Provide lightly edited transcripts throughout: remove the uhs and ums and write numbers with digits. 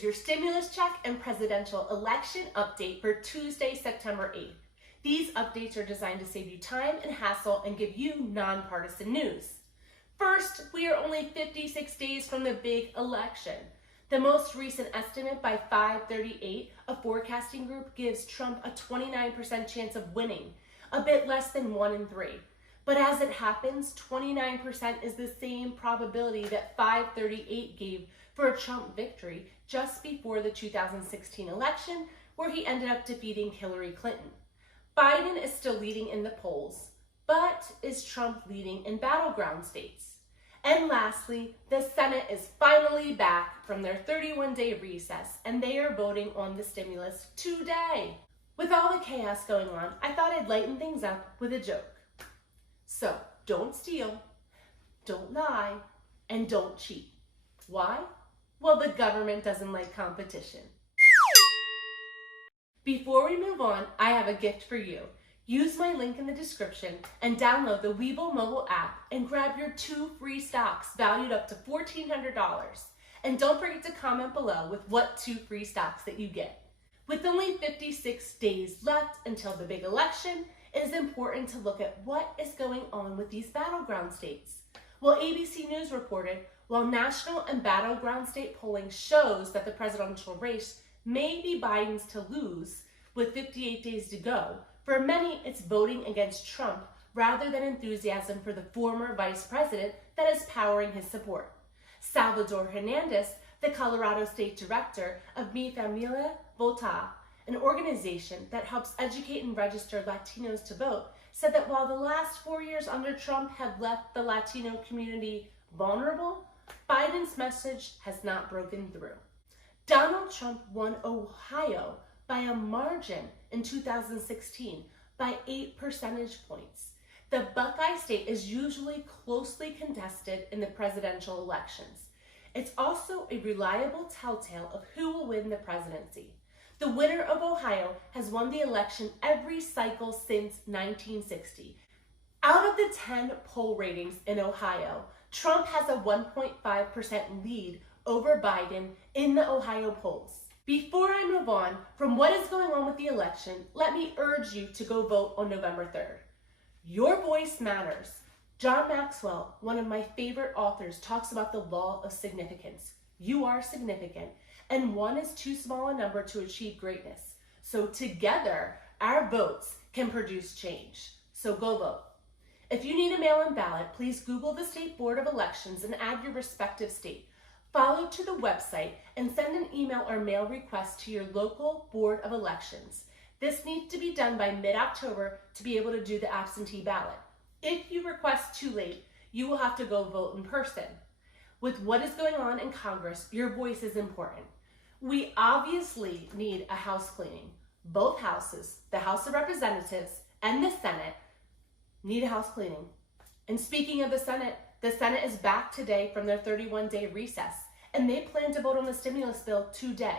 is your stimulus check and presidential election update for Tuesday, September 8th. These updates are designed to save you time and hassle and give you nonpartisan news. First, we are only 56 days from the big election. The most recent estimate by 538, a forecasting group, gives Trump a 29% chance of winning, a bit less than 1 in 3. But as it happens, 29% is the same probability that 538 gave for a Trump victory just before the 2016 election, where he ended up defeating Hillary Clinton. Biden is still leading in the polls, but is Trump leading in battleground states? And lastly, the Senate is finally back from their 31-day recess, and they are voting on the stimulus today. With all the chaos going on, I thought I'd lighten things up with a joke. So, don't steal, don't lie, and don't cheat. Why? Well, the government doesn't like competition. Before we move on, I have a gift for you. Use my link in the description and download the Webull mobile app and grab your 2 free stocks valued up to $1,400. And don't forget to comment below with what 2 free stocks that you get. With only 56 days left until the big election, it is important to look at what is going on with these battleground states. Well, ABC News reported, while national and battleground state polling shows that the presidential race may be Biden's to lose with 58 days to go, for many it's voting against Trump rather than enthusiasm for the former vice president that is powering his support. Salvador Hernandez, the Colorado state director of Mi Familia Vota, an organization that helps educate and register Latinos to vote, said that while the last 4 years under Trump have left the Latino community vulnerable, Biden's message has not broken through. Donald Trump won Ohio by a margin in 2016 by 8 percentage points. The Buckeye State is usually closely contested in the presidential elections. It's also a reliable telltale of who will win the presidency. The winner of Ohio has won the election every cycle since 1960. Out of the 10 poll ratings in Ohio, Trump has a 1.5% lead over Biden in the Ohio polls. Before I move on from what is going on with the election, let me urge you to go vote on November 3rd. Your voice matters. John Maxwell, one of my favorite authors, talks about the law of significance. You are significant, and 1 is too small a number to achieve greatness. So together, our votes can produce change. So go vote. If you need a mail-in ballot, please Google the State Board of Elections and add your respective state. Follow to the website and send an email or mail request to your local Board of Elections. This needs to be done by mid-October to be able to do the absentee ballot. If you request too late, you will have to go vote in person. With what is going on in Congress, your voice is important. We obviously need a house cleaning. Both houses, the House of Representatives and the Senate, need a house cleaning. And speaking of the Senate is back today from their 31-day recess, and they plan to vote on the stimulus bill today.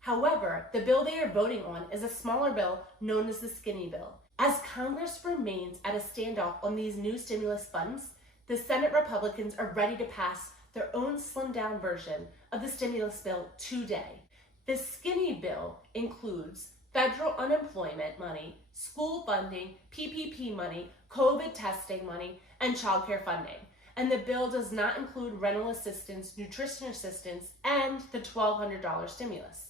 However, the bill they are voting on is a smaller bill known as the skinny bill. As Congress remains at a standoff on these new stimulus funds, the Senate Republicans are ready to pass their own slimmed-down version of the stimulus bill today. The skinny bill includes federal unemployment money, school funding, PPP money, COVID testing money, and child care funding. And the bill does not include rental assistance, nutrition assistance, and the $1,200 stimulus.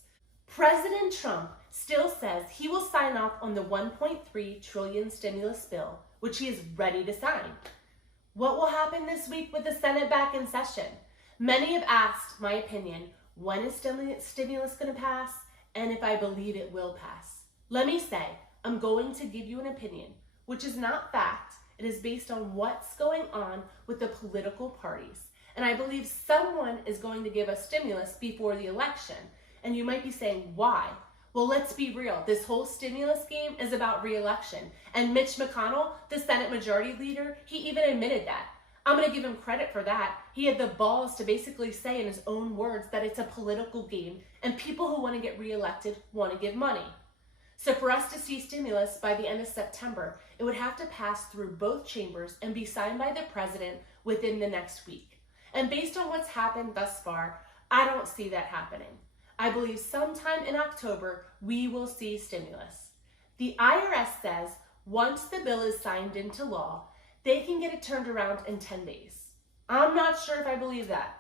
President Trump still says he will sign off on the $1.3 trillion stimulus bill, which he is ready to sign. What will happen this week with the Senate back in session? Many have asked my opinion, when is stimulus going to pass, and if I believe it will pass. Let me say, I'm going to give you an opinion, which is not fact. It is based on what's going on with the political parties. And I believe someone is going to give us stimulus before the election. And you might be saying, why? Well, let's be real. This whole stimulus game is about re-election. And Mitch McConnell, the Senate Majority Leader, he even admitted that. I'm going to give him credit for that. He had the balls to basically say in his own words that it's a political game and people who want to get re-elected want to give money. So for us to see stimulus by the end of September, it would have to pass through both chambers and be signed by the president within the next week. And based on what's happened thus far, I don't see that happening. I believe sometime in October, we will see stimulus. The IRS says once the bill is signed into law, they can get it turned around in 10 days. I'm not sure if I believe that.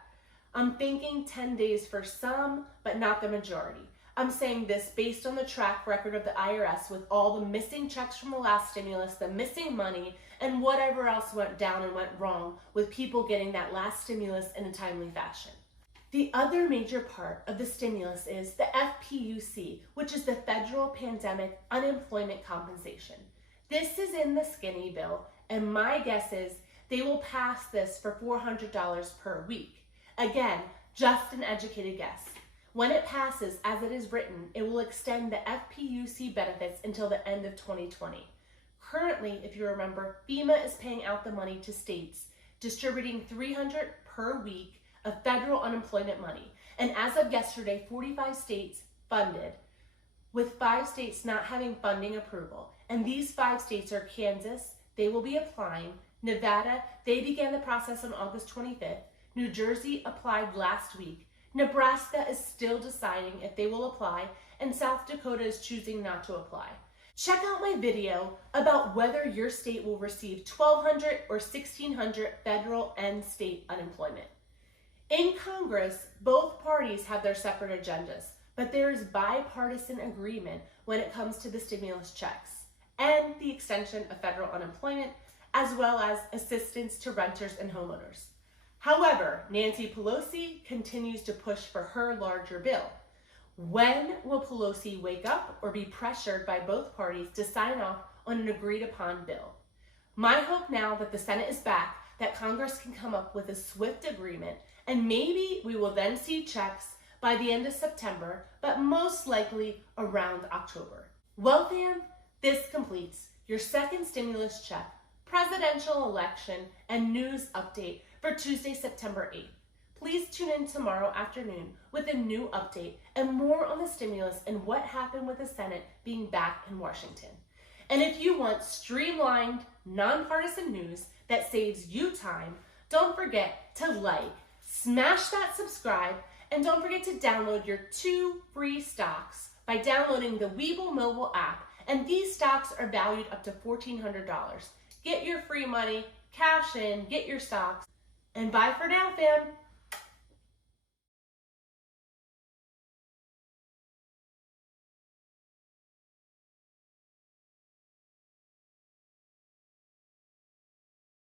I'm thinking 10 days for some, but not the majority. I'm saying this based on the track record of the IRS with all the missing checks from the last stimulus, the missing money, and whatever else went down and went wrong with people getting that last stimulus in a timely fashion. The other major part of the stimulus is the FPUC, which is the Federal Pandemic Unemployment Compensation. This is in the skinny bill, and my guess is they will pass this for $400 per week. Again, just an educated guess. When it passes, as it is written, it will extend the FPUC benefits until the end of 2020. Currently, if you remember, FEMA is paying out the money to states, distributing $300 per week of federal unemployment money. And as of yesterday, 45 states funded, with 5 states not having funding approval. And these 5 states are Kansas, they will be applying. Nevada, they began the process on August 25th. New Jersey applied last week. Nebraska is still deciding if they will apply, and South Dakota is choosing not to apply. Check out my video about whether your state will receive $1,200 or $1,600 federal and state unemployment. In Congress, both parties have their separate agendas, but there is bipartisan agreement when it comes to the stimulus checks and the extension of federal unemployment, as well as assistance to renters and homeowners. However, Nancy Pelosi continues to push for her larger bill. When will Pelosi wake up or be pressured by both parties to sign off on an agreed upon bill? My hope now that the Senate is back, that Congress can come up with a swift agreement, and maybe we will then see checks by the end of September, but most likely around October. Well, fam, this completes your second stimulus check, presidential election, and news update for Tuesday, September 8th. Please tune in tomorrow afternoon with a new update and more on the stimulus and what happened with the Senate being back in Washington. And if you want streamlined, nonpartisan news that saves you time, don't forget to like, smash that subscribe, and don't forget to download your 2 free stocks by downloading the Webull mobile app. And these stocks are valued up to $1,400. Get your free money, cash in, get your stocks, and bye for now, fam.